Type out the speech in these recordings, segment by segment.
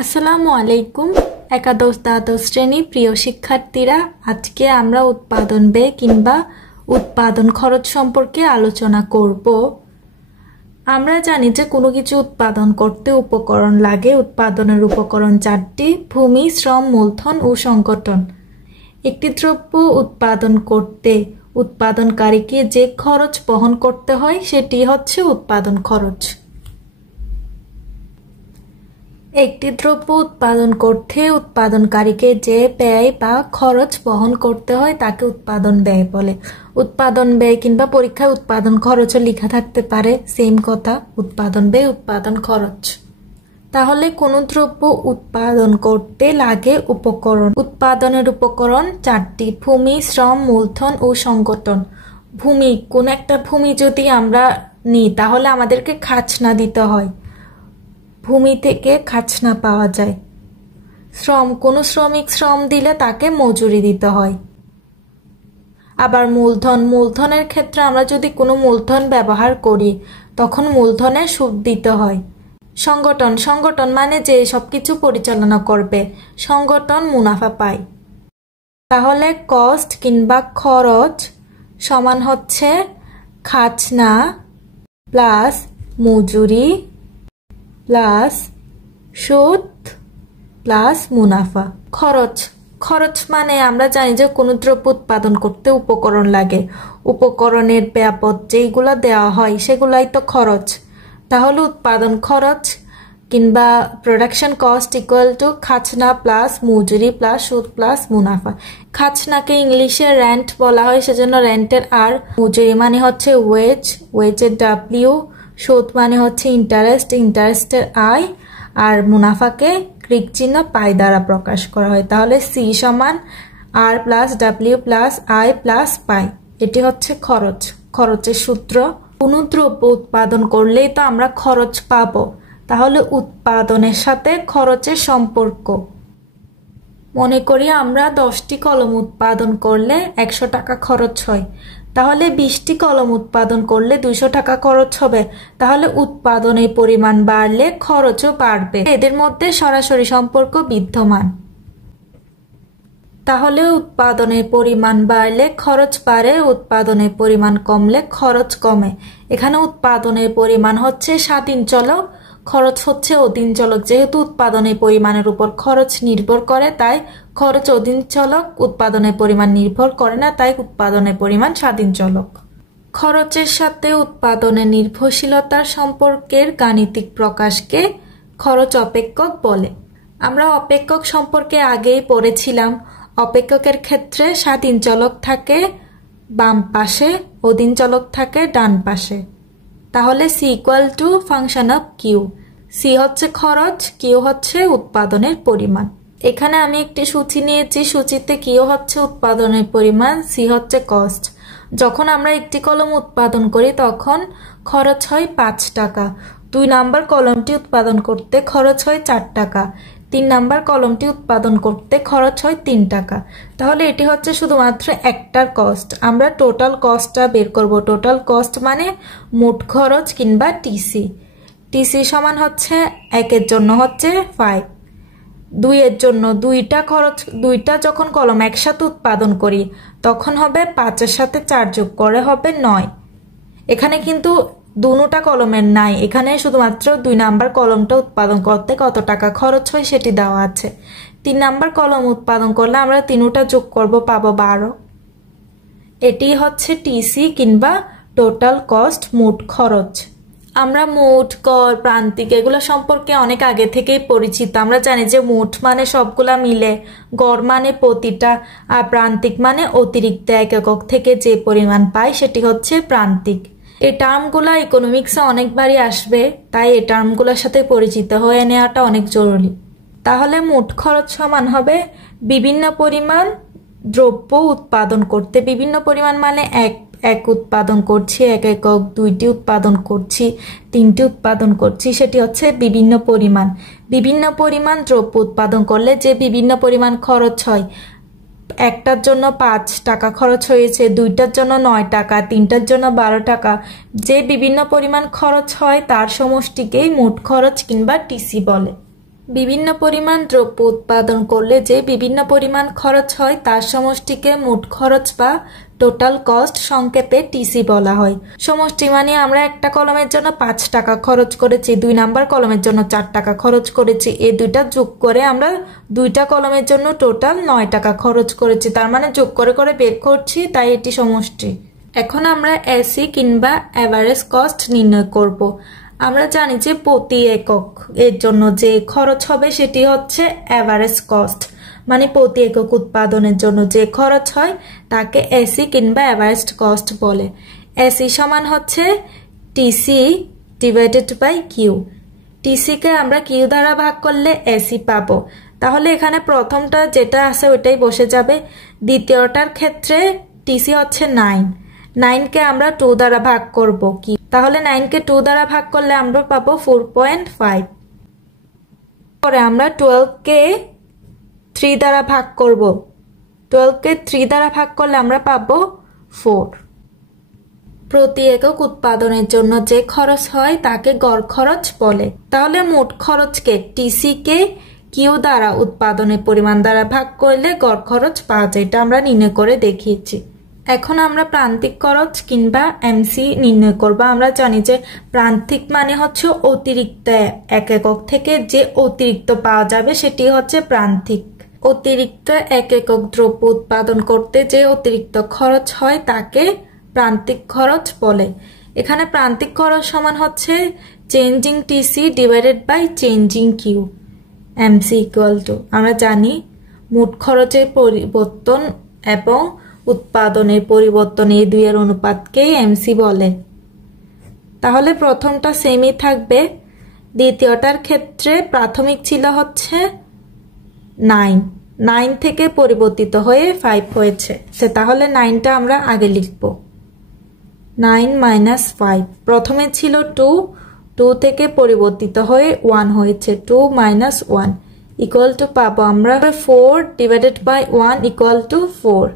আসসালামু আলাইকুম। একাদশ দ্বাদশ শ্রেণী প্রিয় শিক্ষার্থীরা, আজকে আমরা উৎপাদন ব্যয় কিংবা উৎপাদন খরচ সম্পর্কে আলোচনা করব। আমরা জানি যে কোনো কিছু উৎপাদন করতে উপকরণ লাগে। উৎপাদনের উপকরণ চারটি: ভূমি, শ্রম, মূলধন ও সংগঠন। একটি দ্রব্য উৎপাদন করতে উৎপাদনকারীকে যে খরচ বহন করতে হয় সেটি হচ্ছে উৎপাদন খরচ। একটি দ্রব্য উৎপাদন করতে উৎপাদনকারীকে যে ব্যয় বা খরচ বহন করতে হয় তাকে উৎপাদন ব্যয় বলে। উৎপাদন ব্যয় কিংবা পরীক্ষায় উৎপাদন খরচও লেখা থাকতে পারে, সেম কথা, উৎপাদন ব্যয়, উৎপাদন খরচ। তাহলে কোনো দ্রব্য উৎপাদন করতে লাগে উপকরণ। উৎপাদনের উপকরণ চারটি: ভূমি, শ্রম, মূলধন ও সংগঠন। ভূমি, কোন একটা ভূমি যদি আমরা নিই তাহলে আমাদেরকে খাজনা দিতে হয়, ভূমি থেকে খাজনা পাওয়া যায়। শ্রম, কোনো শ্রমিক শ্রম দিলে তাকে মজুরি দিতে হয়। আবার মূলধন, মূলধনের ক্ষেত্রে আমরা যদি কোনো মূলধন ব্যবহার করি তখন মূলধনে সুদ দিতে হয়। সংগঠন, সংগঠন মানে যে সবকিছু পরিচালনা করবে, সংগঠন মুনাফা পায়। তাহলে কস্ট কিংবা খরচ সমান হচ্ছে খাজনা প্লাস মজুরি প্লাস সুদ প্লাস মুনাফা। খরচ, খরচ মানে আমরা জানি যে কোনো দ্রব্য উৎপাদন করতে উপকরণ লাগে। উপকরণের বাবদ যেগুলো দেওয়া হয় সেগুলাই তো খরচ। তাহলে উৎপাদন খরচ কিংবা প্রোডাকশন কস্ট ইকুয়াল টু খাজনা প্লাস মজুরি প্লাস সুদ প্লাস মুনাফা। খাজনাকে ইংলিশে রেন্ট বলা হয়, সেজন্য রেন্টের আর, মজুরি মানে হচ্ছে ওয়েজ, ওয়েজের ডাব্লিউ, সুদ মানে হচ্ছে ইন্টারেস্ট, ইন্টারেস্টের আই, আর মুনাফাকে গ্রিক চিহ্ন পাই দ্বারা প্রকাশ করা হয়। তাহলে সি সমান আর plus W plus I plus পাই। এটি হচ্ছে খরচ, খরচের সূত্র। কোনো দ্রব্য উৎপাদন করলেই তো আমরা খরচ পাবো, তাহলে উৎপাদনের সাথে খরচের সম্পর্ক। মনে করি আমরা 10টি কলম উৎপাদন করলে 100 টাকা খরচ হয়, তাহলে 20টি কলম উৎপাদন করলে 200 টাকা খরচ হবে। তাহলে উৎপাদনের পরিমাণ বাড়লে খরচও বাড়বে, এদের মধ্যে সরাসরি সম্পর্ক বিদ্যমান। তাহলে উৎপাদনের পরিমাণ বাড়লে খরচ বাড়ে, উৎপাদনের পরিমাণ কমলে খরচ কমে। এখানে উৎপাদনের পরিমাণ হচ্ছে স্বাধীন চলক, খরচ হচ্ছে অধীন চলক। যেহেতু উৎপাদনের পরিমাণের উপর খরচ নির্ভর করে তাই খরচ অধীন চলক, উৎপাদনের পরিমাণ নির্ভর করে না তাই উৎপাদনের পরিমাণ স্বাধীন চলক। খরচের সাথে উৎপাদনের নির্ভরশীলতার সম্পর্কের গাণিতিক প্রকাশকে খরচ অপেক্ষক বলে। আমরা অপেক্ষক সম্পর্কে আগেই পড়েছিলাম। অপেক্ষকের ক্ষেত্রে স্বাধীন চলক থাকে বাম পাশে, অধীন চলক থাকে ডান পাশে। তাহলে C equal to function of Q. C হচ্ছে খরচ, কিউ হচ্ছে উৎপাদনের পরিমাণ। এখানে আমি একটি সূচি নিয়েছি, সূচিতে কিউ হচ্ছে উৎপাদনের পরিমাণ, সি হচ্ছে কস্ট। যখন আমরা একটি কলম উৎপাদন করি তখন খরচ হয় 5 টাকা। 2 নাম্বার কলমটি উৎপাদন করতে খরচ হয় 4 টাকা। 3 নাম্বার কলমটি উৎপাদন করতে খরচ হয় 3 টাকা। তাহলে এটি হচ্ছে শুধুমাত্র একটার কস্ট। আমরা টোটাল কস্টটা বের করব। টোটাল কস্ট মানে মোট খরচ কিংবা টিসি। টিসি সমান হচ্ছে 1-এর জন্য হচ্ছে 5, 2-এর জন্য 2টা খরচ, 2টা যখন কলম একসাথে উৎপাদন করি তখন হবে 5-এর সাথে 4 যোগ করে হবে 9। এখানে কিন্তু দুটা কলমের নাই, এখানে শুধুমাত্র 2 নাম্বার কলমটা উৎপাদন করতে কত টাকা খরচ হয় সেটি দেওয়া আছে। 3 নাম্বার কলম উৎপাদন করলে আমরা 3টা যোগ করব, পাবো 12। এটি হচ্ছে টিসি কিংবা টোটাল কস্ট, মোট খরচ। আমরা মোট, কর, প্রান্তিক এগুলো সম্পর্কে অনেক আগে থেকেই পরিচিত। আমরা জানি যে মোট মানে সবগুলা মিলে, গড় মানে প্রতিটা, আর প্রান্তিক মানে অতিরিক্ত এক একক থেকে যে পরিমাণ পাই সেটি হচ্ছে প্রান্তিক। এই টার্মগুলো ইকোনমিক্সে অনেকবারই আসবে, তাই এই টার্মগুলোর সাথে পরিচিত হয়ে নেওয়াটা অনেক জরুরি। তাহলে মোট খরচ সমান হবে বিভিন্ন পরিমাণ দ্রব্য উৎপাদন করতে। বিভিন্ন পরিমাণ মানে এক উৎপাদন করছি, 1 একক, 2টি উৎপাদন করছি, 3টি উৎপাদন করছি, সেটি হচ্ছে বিভিন্ন পরিমাণ। বিভিন্ন পরিমাণ দ্রব্য উৎপাদন করলে যে বিভিন্ন পরিমাণ খরচ হয়, একটার জন্য 5 টাকা খরচ হয়েছে, 2টার জন্য 9 টাকা, 3টার জন্য 12 টাকা, যে বিভিন্ন পরিমাণ খরচ হয় তার সমষ্টিকেই মোট খরচ কিংবা টিসি বলে। বিভিন্ন পরিমাণ দ্রব্য উৎপাদন করলে যে বিভিন্ন পরিমাণ খরচ হয় তার সমষ্টিকে মোট খরচ বা টোটাল কস্ট সংক্ষেপে টিসি বলা হয়। সমষ্টি মানে আমরা একটা কলমের জন্য 5 টাকা খরচ করেছি, 2 নাম্বার কলমের জন্য 4 টাকা খরচ করেছি, এই দুইটা যোগ করে আমরা দুইটা কলমের জন্য টোটাল 9 টাকা খরচ করেছি, তার মানে যোগ করে করে বের করছি, তাই এটি সমষ্টি। এখন আমরা এসি কিংবা অ্যাভারেজ কস্ট নির্ণয় করব। আমরা জানি যে প্রতি একক এর জন্য যে খরচ হবে সেটি হচ্ছে অ্যাভারেজ কস্ট, মানে প্রতি একক উৎপাদনের জন্য যে খরচ হয় তাকে এসি কিংবা অ্যাভারেজ কস্ট বলে। এসি সমান হচ্ছে টিসি ডিভাইডেড বাই কিউ। টিসিকে আমরা কিউ দ্বারা ভাগ করলে এসি পাবো, তাহলে এখানে প্রথমটা যেটা আছে ওইটাই বসে যাবে। দ্বিতীয়টার ক্ষেত্রে টিসি হচ্ছে 9, 9কে আমরা 2 দ্বারা ভাগ করব কি, তাহলে 9কে 2 দ্বারা ভাগ করলে আমরা পাবো 4.5। পরে আমরা 12কে 3 দ্বারা ভাগ করব, 12কে 3 দ্বারা ভাগ করলে আমরা পাবো 4। প্রতি একক উৎপাদনের জন্য যে খরচ হয় তাকে গড় খরচ বলে। তাহলে মোট খরচকে টিসিকে কিউ দ্বারা উৎপাদনের পরিমাণ দ্বারা ভাগ করলে গড় খরচ পাওয়া যায়, এটা আমরা নির্ণয় করে দেখিয়েছি। এখন আমরা প্রান্তিক খরচ কিংবা এমসি নির্ণয় করব। আমরা জানি যে প্রান্তিক মানে হচ্ছে অতিরিক্ত এক একক থেকে যে অতিরিক্ত পাওয়া যাবে সেটি হচ্ছে প্রান্তিক। অতিরিক্ত এক একক দ্রব্য উৎপাদন করতে যে অতিরিক্ত খরচ হয় তাকে প্রান্তিক খরচ বলে। এখানে প্রান্তিক খরচ সমান হচ্ছে changing TC divided by changing Q, MC equal to আমরা জানি মোট খরচের পরিবর্তন এবং উৎপাদনের পরিবর্তন এই দুইয়ের অনুপাতকেই এমসি বলে। তাহলে প্রথমটা সেমই থাকবে। দ্বিতীয়টার ক্ষেত্রে প্রাথমিক ছিল হচ্ছে 9, 9 থেকে পরিবর্তিত হয়ে 5 হয়েছে, তাহলে 9টা আমরা আগে লিখব। 9 মাইনাস 5, প্রথমে ছিল 2, 2 থেকে পরিবর্তিত হয়ে 1 হয়েছে, 2 মাইনাস 1 ইকুয়াল টু পাবো আমরা 4 ডিভাইডেড বাই 1 ইকুয়াল টু 4।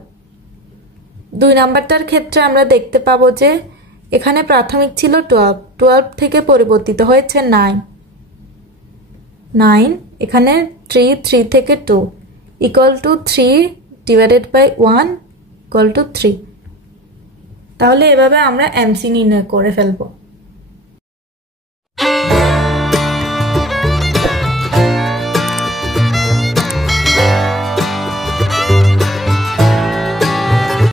2 নাম্বারটার ক্ষেত্রে আমরা দেখতে পাবো যে এখানে প্রাথমিক ছিল 12, 12 থেকে পরিবর্তিত হয়েছে 9, 9 এখানে 3, 3 থেকে 2 equal to 3 divided by 1 equal to 3। তাহলে এভাবে আমরা এমসি নির্ণয় করে ফেলবো।